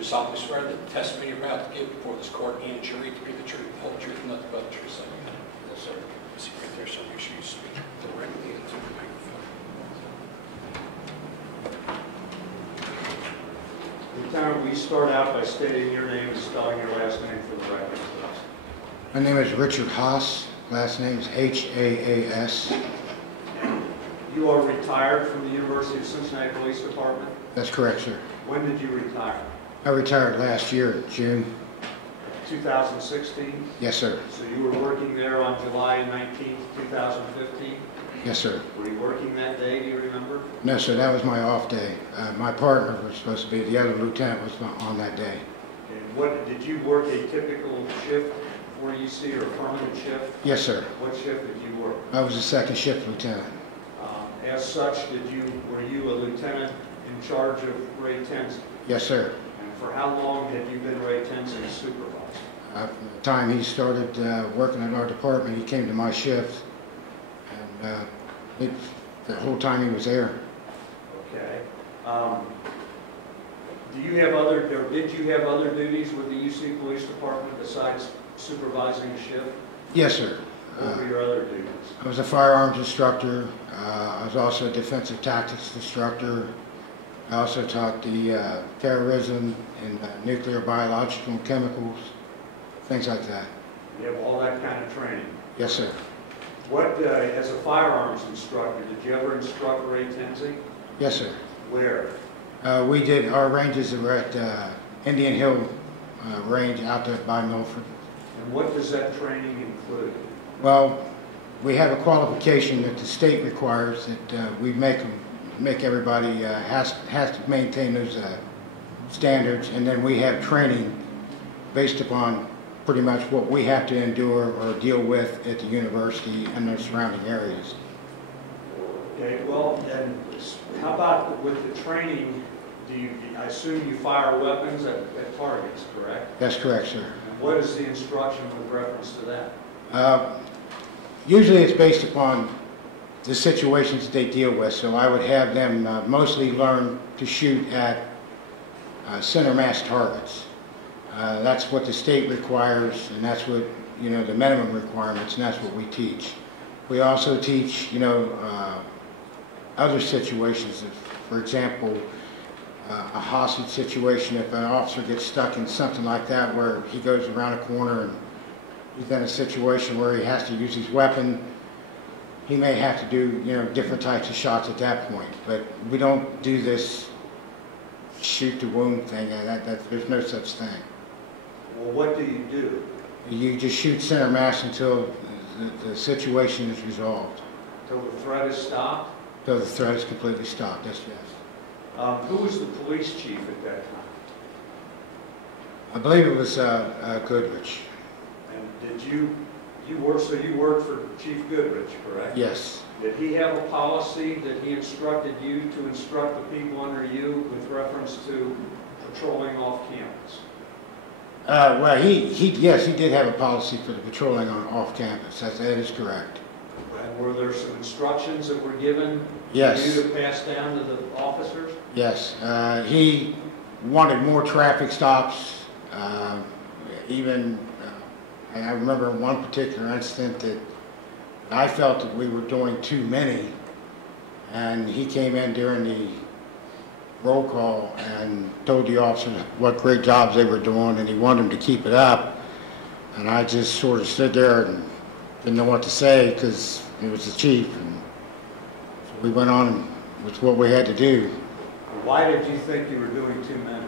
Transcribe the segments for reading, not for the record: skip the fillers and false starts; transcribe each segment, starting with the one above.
Do solemnly swear that the testimony you're about to give before this court and jury to be the truth, the whole truth, and nothing but the truth, so help you God. Yes, sir. See right there, so make sure you speak directly into the microphone. Lieutenant, we start out by stating your name and spelling your last name for the record, please. My name is Richard Haas. Last name is H-A-A-S. You are retired from the University of Cincinnati Police Department? That's correct, sir. When did you retire? I retired last year, June. 2016? Yes, sir. So you were working there on July 19th, 2015? Yes, sir. Were you working that day, do you remember? No, sir, that was my off day. My partner was supposed to be, the other lieutenant was on that day. And what, did you work a typical shift for UC or a permanent shift? Yes, sir. What shift did you work? I was a second shift lieutenant. As such, were you a lieutenant in charge of Ray Tensley? Yes, sir. And for how long had you been Ray Tensley's supervisor? From the time he started working in our department, he came to my shift, and the whole time he was there. Okay. Did you have other duties with the UC Police Department besides supervising a shift? Yes, sir. What were your other duties? I was a firearms instructor. I was also a defensive tactics instructor. I also taught the terrorism and nuclear, biological, and chemicals, things like that. You have all that kind of training? Yes, sir. What, as a firearms instructor, did you ever instruct Ray Tensley? Yes, sir. Where? We did, our ranges were at Indian Hill range out there by Milford. And what does that training include? Well, we have a qualification that the state requires that we make everybody has to maintain those standards, and then we have training based upon pretty much what we have to endure or deal with at the university and the surrounding areas. Okay, well, then how about with the training, I assume you fire weapons at targets, correct? That's correct, sir. And what is the instruction with reference to that? Usually it's based upon the situations that they deal with, so I would have them mostly learn to shoot at center mass targets. That's what the state requires, and that's what, the minimum requirements, and that's what we teach. We also teach, other situations. For example, a hostage situation, if an officer gets stuck in something like that where he goes around a corner and he's in a situation where he has to use his weapon, he may have to do, different types of shots at that point. But we don't do this shoot to wound thing. There's no such thing. Well, what do you do? You just shoot center mass until the situation is resolved. Until the threat is stopped? Until the threat is completely stopped, yes. Who was the police chief at that time? I believe it was Goodrich. And did you worked for Chief Goodrich, correct? Yes. Did he have a policy that he instructed you to instruct the people under you with reference to patrolling off campus? Well, yes, he did have a policy for the patrolling off campus. That is correct. And were there some instructions that were given Yes. for you to pass down to the officers? Yes. He wanted more traffic stops. I remember one particular incident that I felt that we were doing too many, and he came in during the roll call and told the officers what great jobs they were doing, and he wanted them to keep it up. And I just sort of stood there and didn't know what to say because it was the chief, and so we went on with what we had to do. Why did you think you were doing too many?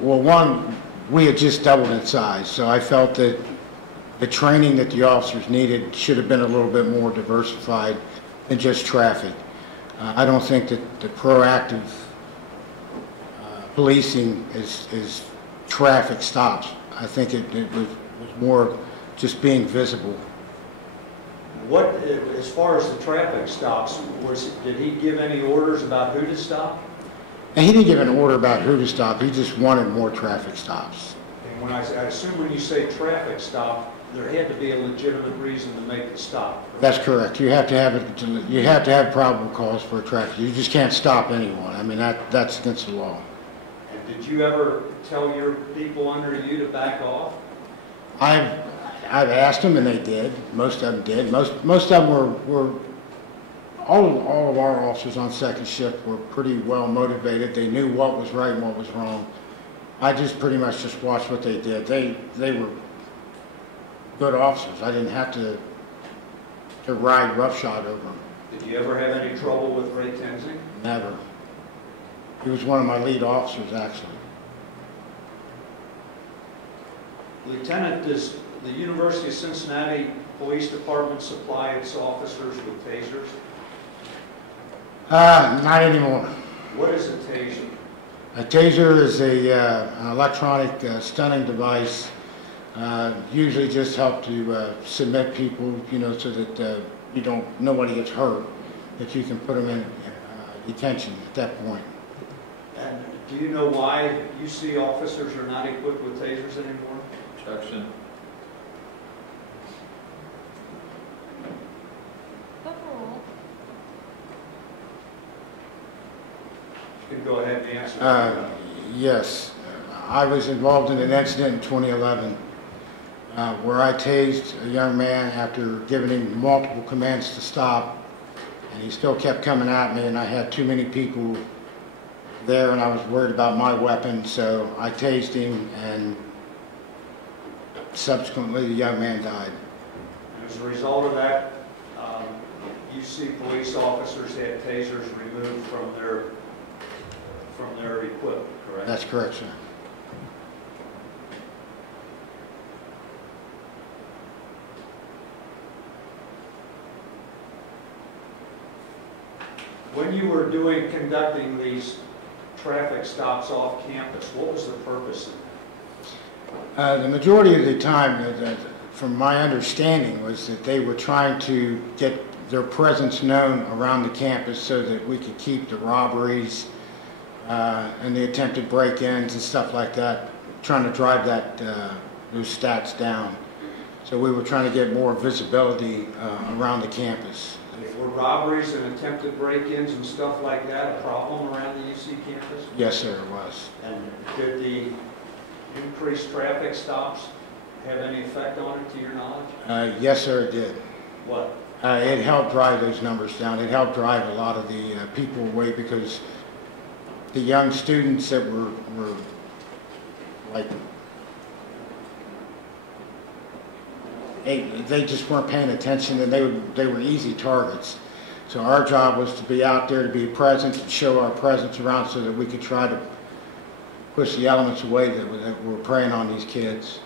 Well, one, we had just doubled in size, so I felt that the training that the officers needed should have been a little bit more diversified than just traffic. I don't think that the proactive policing is traffic stops. I think it was more just being visible. What, as far as the traffic stops, did he give any orders about who to stop? And he didn't give an order about who to stop. He just wanted more traffic stops. And when I assume when you say traffic stop, there had to be a legitimate reason to make the stop. Correct? That's correct. You have to have probable cause for a traffic. You just can't stop anyone. I mean, that's against the law. And did you ever tell your people under you to back off? I've asked them and they did. Most of them did. Most of them were all of our officers on second shift were pretty well motivated. They knew what was right and what was wrong. I just pretty much just watched what they did. They were good officers. I didn't have to ride roughshod over them. Did you ever have any trouble with Ray Tenzing? Never. He was one of my lead officers, actually. Lieutenant, does the University of Cincinnati Police Department supply its officers with tasers? Not anymore. What is a taser? A taser is an electronic stunning device. Usually just help to submit people, you know, so that nobody gets hurt, that you can put them in detention at that point. And do you know why UC officers are not equipped with tasers anymore? Objection. You can go ahead and answer. Yes. I was involved in an incident in 2011 where I tased a young man after giving him multiple commands to stop, and he still kept coming at me, and I had too many people there, and I was worried about my weapon, so I tased him, and subsequently the young man died. And as a result of that, UC police officers had tasers removed from their equipment, correct? That's correct, sir. When you were conducting these traffic stops off campus, what was the purpose of that? The majority of the time, from my understanding, was that they were trying to get their presence known around the campus so that we could keep the robberies and the attempted break-ins and stuff like that, trying to drive those stats down. So we were trying to get more visibility around the campus. Were robberies and attempted break-ins and stuff like that a problem around the UC campus? Yes, sir, it was. And did the increased traffic stops have any effect on it, to your knowledge? Yes, sir, it did. What? It helped drive those numbers down. It helped drive a lot of the people away, because the young students that were like, they just weren't paying attention, and they were easy targets. So our job was to be out there, to be present, to show our presence around so that we could try to push the elements away that were preying on these kids.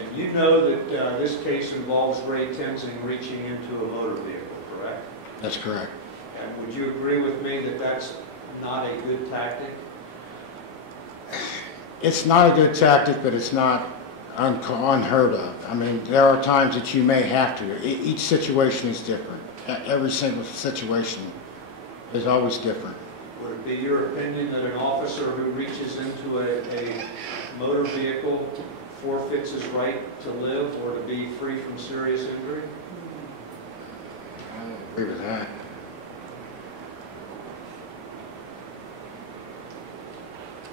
And you know that this case involves Ray Tenzing reaching into a motor vehicle, correct? That's correct. And would you agree with me that that's not a good tactic? It's not a good tactic, but it's not unheard of. I mean, there are times that you may have to. Each situation is different. Every single situation is always different. Would it be your opinion that an officer who reaches into a motor vehicle forfeits his right to live or to be free from serious injury? I don't agree with that.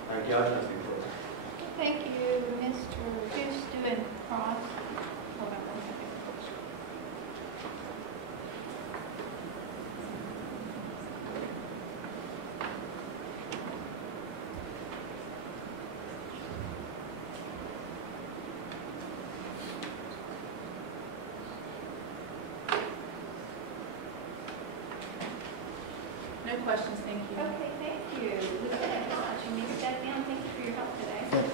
I got nothing further. Thank you, Mr. Houston and Cross. Hold on one second. No questions, thank you. Okay, thank you. Lieutenant Haas, you may step down. Thank you for your help today.